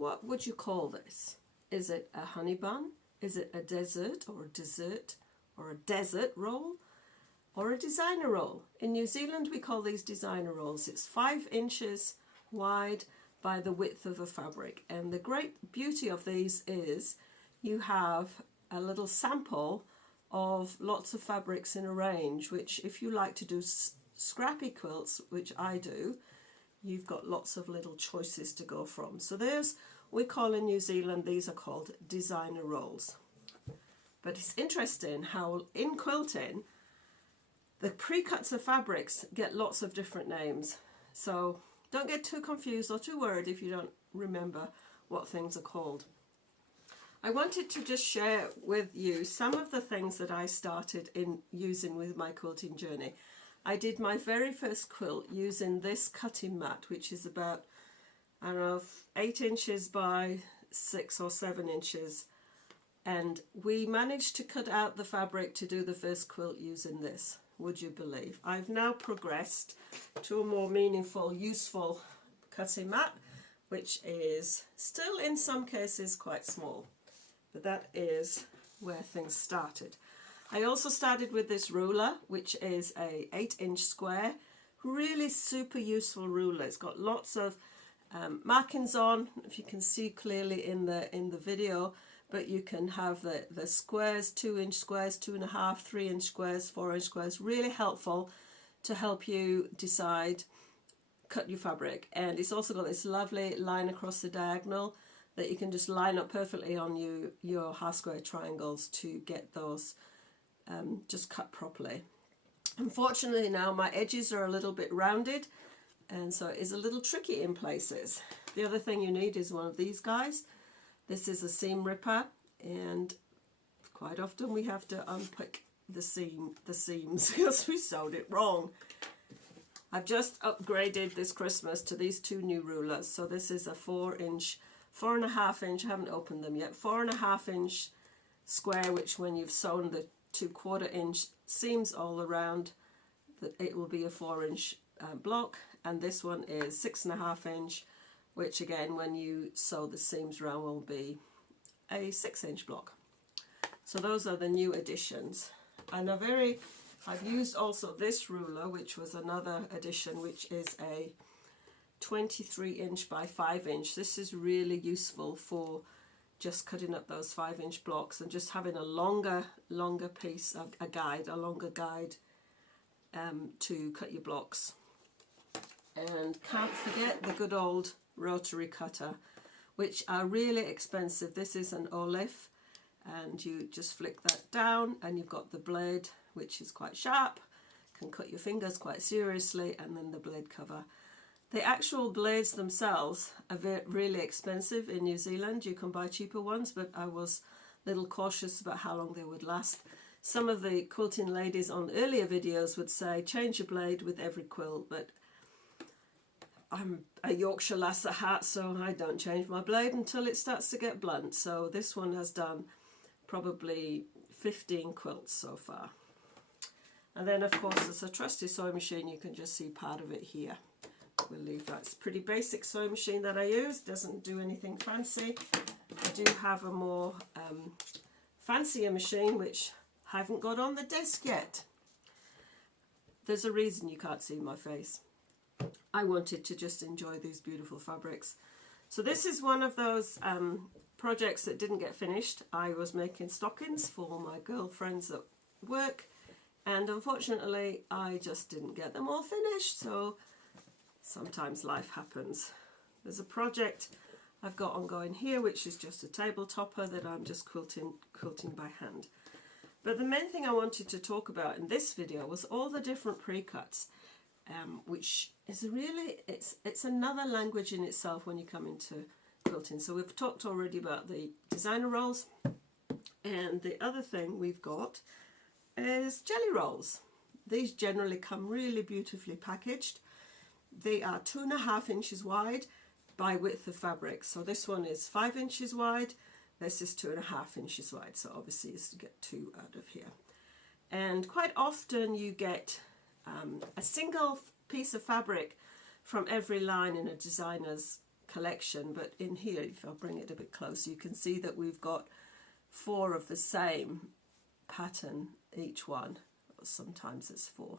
what would you call this? Is it a honey bun? Is it a dessert or a dessert or a desert roll or a designer roll? In New Zealand we call these designer rolls. It's 5 inches wide by the width of a fabric, and the great beauty of these is you have a little sample of lots of fabrics in a range, which if you like to do scrappy quilts, which I do, you've got lots of little choices to go from. So there's, we call in New Zealand, these are called designer rolls. But it's interesting how in quilting, the pre-cuts of fabrics get lots of different names. So don't get too confused or too worried if you don't remember what things are called. I wanted to just share with you some of the things that I started in using with my quilting journey. I did my very first quilt using this cutting mat, which is about, I don't know, 8 inches by 6 or 7 inches. And we managed to cut out the fabric to do the first quilt using this, would you believe? I've now progressed to a more meaningful, useful cutting mat, which is still in some cases quite small. But that is where things started. I also started with this ruler, which is a 8-inch square, really super useful ruler. It's got lots of markings on, if you can see clearly in the video, but you can have the squares, 2-inch squares, 2.5, 3-inch squares, 4-inch squares, really helpful to help you decide, cut your fabric. And it's also got this lovely line across the diagonal that you can just line up perfectly on your half square triangles to get those just cut properly. Unfortunately now my edges are a little bit rounded, and so it is a little tricky in places. The other thing you need is one of these guys. This is a seam ripper, and quite often we have to unpick the seams because we sewed it wrong. I've just upgraded this Christmas to these 2 new rulers. So this is a 4.5 inch, I haven't opened them yet, 4.5 inch square, which when you've sewn the 2/4 inch seams all around, it will be a 4-inch block. And this one is 6.5 inch, which again when you sew the seams around will be a 6-inch block. So those are the new additions. And I've used also this ruler, which was another addition, which is a 23-inch by 5-inch. This is really useful for just cutting up those 5-inch blocks and just having a longer piece, a longer guide to cut your blocks. And can't forget the good old rotary cutter, which are really expensive. This is an olive, and you just flick that down and you've got the blade, which is quite sharp, can cut your fingers quite seriously, and then the blade cover. The actual blades themselves are really expensive in New Zealand. You can buy cheaper ones, but I was a little cautious about how long they would last. Some of the quilting ladies on earlier videos would say change your blade with every quilt, but I'm a Yorkshire lass at heart, so I don't change my blade until it starts to get blunt. So this one has done probably 15 quilts so far. And then of course there's a trusty sewing machine. You can just see part of it here. We'll leave that. It's a pretty basic sewing machine that I use. Doesn't do anything fancy. I do have a more fancier machine which I haven't got on the desk yet. There's a reason you can't see my face. I wanted to just enjoy these beautiful fabrics. So this is one of those projects that didn't get finished. I was making stockings for my girlfriends at work, and unfortunately I just didn't get them all finished, so sometimes life happens. There's a project I've got ongoing here, which is just a table topper that I'm just quilting by hand. But the main thing I wanted to talk about in this video was all the different pre-cuts, which is really, it's another language in itself when you come into quilting. So we've talked already about the designer rolls, and the other thing we've got is jelly rolls. These generally come really beautifully packaged. They are 2.5 inches wide by width of fabric. So this one is 5 inches wide, this is 2.5 inches wide, so obviously you get 2 out of here. And quite often you get a single piece of fabric from every line in a designer's collection, but in here, if I'll bring it a bit closer, you can see that we've got 4 of the same pattern each one. Sometimes it's 4.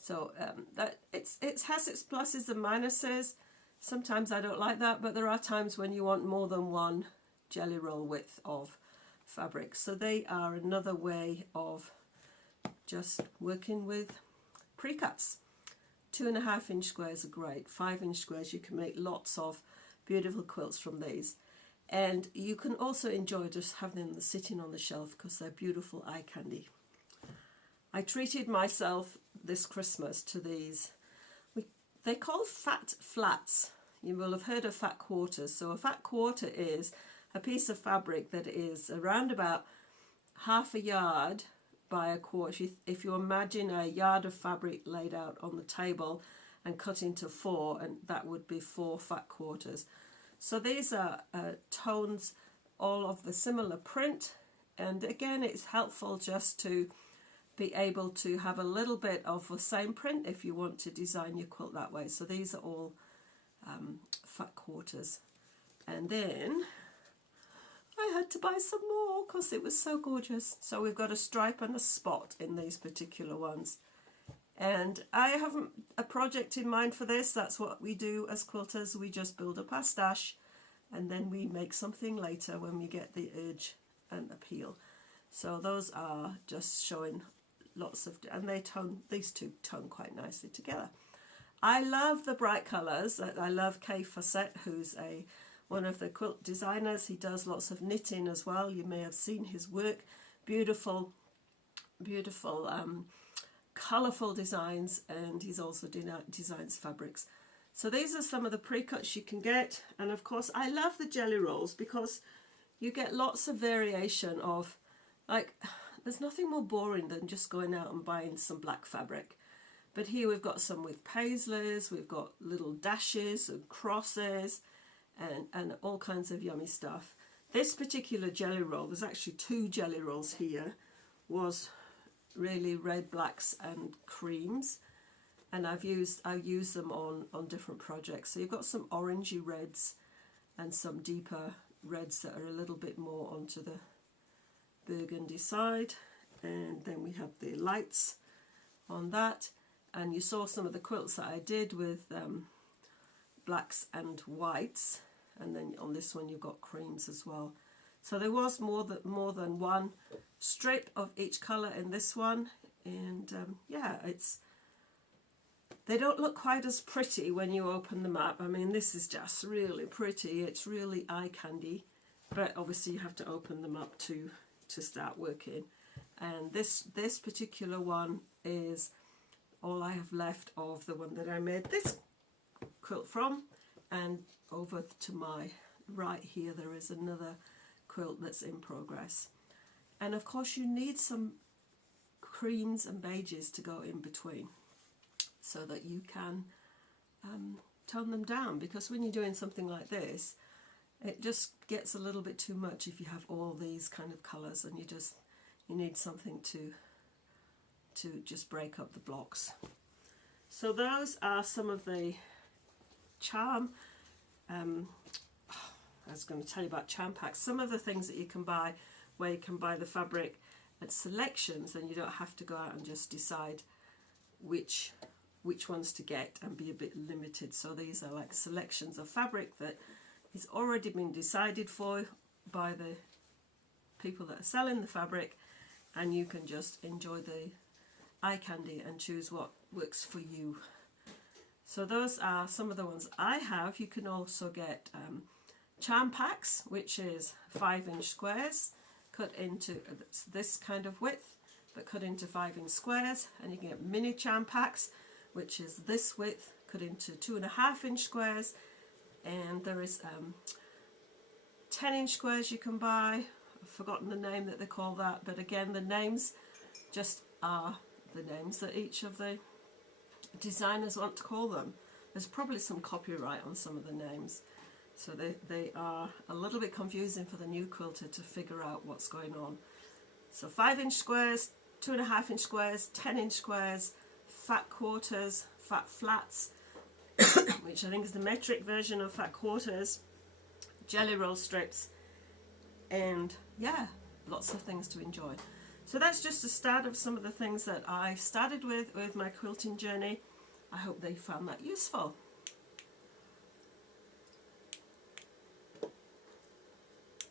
So that it has its pluses and minuses. Sometimes I don't like that, but there are times when you want more than one jelly roll width of fabric. So they are another way of just working with pre-cuts. 2.5-inch squares are great. 5-inch squares, you can make lots of beautiful quilts from these. And you can also enjoy just having them sitting on the shelf because they're beautiful eye candy. I treated myself this Christmas to these. They're called fat flats. You will have heard of fat quarters. So a fat quarter is a piece of fabric that is around about half a yard by a quarter. If you imagine a yard of fabric laid out on the table and cut into 4, and that would be 4 fat quarters. So these are tones, all of the similar print, and again it's helpful just to be able to have a little bit of the same print if you want to design your quilt that way. So these are all fat quarters. And then I had to buy some more because it was so gorgeous. So we've got a stripe and a spot in these particular ones. And I haven't a project in mind for this. That's what we do as quilters. We just build up our stash and then we make something later when we get the urge and appeal. So those are just showing lots of, and these two tone quite nicely together. I love the bright colours. I love Kay Fawcett, who's one of the quilt designers. He does lots of knitting as well. You may have seen his work. Beautiful, beautiful, colourful designs, and he's also designs fabrics. So these are some of the pre-cuts you can get, and of course I love the jelly rolls because you get lots of variation of, like, there's nothing more boring than just going out and buying some black fabric. But here we've got some with paisleys, we've got little dashes and crosses and all kinds of yummy stuff. This particular jelly roll, there's actually 2 jelly rolls here, was really red, blacks and creams. And I've used them on different projects. So you've got some orangey reds and some deeper reds that are a little bit more onto the burgundy side, and then we have the lights on that. And you saw some of the quilts that I did with blacks and whites, and then on this one you've got creams as well. So there was more than one strip of each colour in this one, and yeah, they don't look quite as pretty when you open them up. I mean, this is just really pretty. It's really eye candy, but obviously you have to open them up to start working. And this particular one is all I have left of the one that I made this quilt from. And over to my right here there is another quilt that's in progress. And of course you need some creams and beiges to go in between so that you can tone them down, because when you're doing something like this it just gets a little bit too much if you have all these kind of colours, and you need something to just break up the blocks. So those are some of the charm. I was going to tell you about charm packs. Some of the things that you can buy, where you can buy the fabric at selections, and you don't have to go out and just decide which ones to get and be a bit limited. So these are like selections of fabric that is already been decided for by the people that are selling the fabric, and you can just enjoy the eye candy and choose what works for you. So those are some of the ones I have. You can also get charm packs, which is 5-inch squares cut into this kind of width, but cut into 5-inch squares. And you can get mini charm packs, which is this width cut into 2.5-inch squares. And there is 10-inch squares you can buy. I've forgotten the name that they call that, but again, the names just are the names that each of the designers want to call them. There's probably some copyright on some of the names, so they are a little bit confusing for the new quilter to figure out what's going on. So 5-inch squares, 2.5-inch squares, 10-inch squares, fat quarters, fat flats, which I think is the metric version of fat quarters, jelly roll strips, and yeah, lots of things to enjoy. So that's just a start of some of the things that I started with my quilting journey. I hope they found that useful.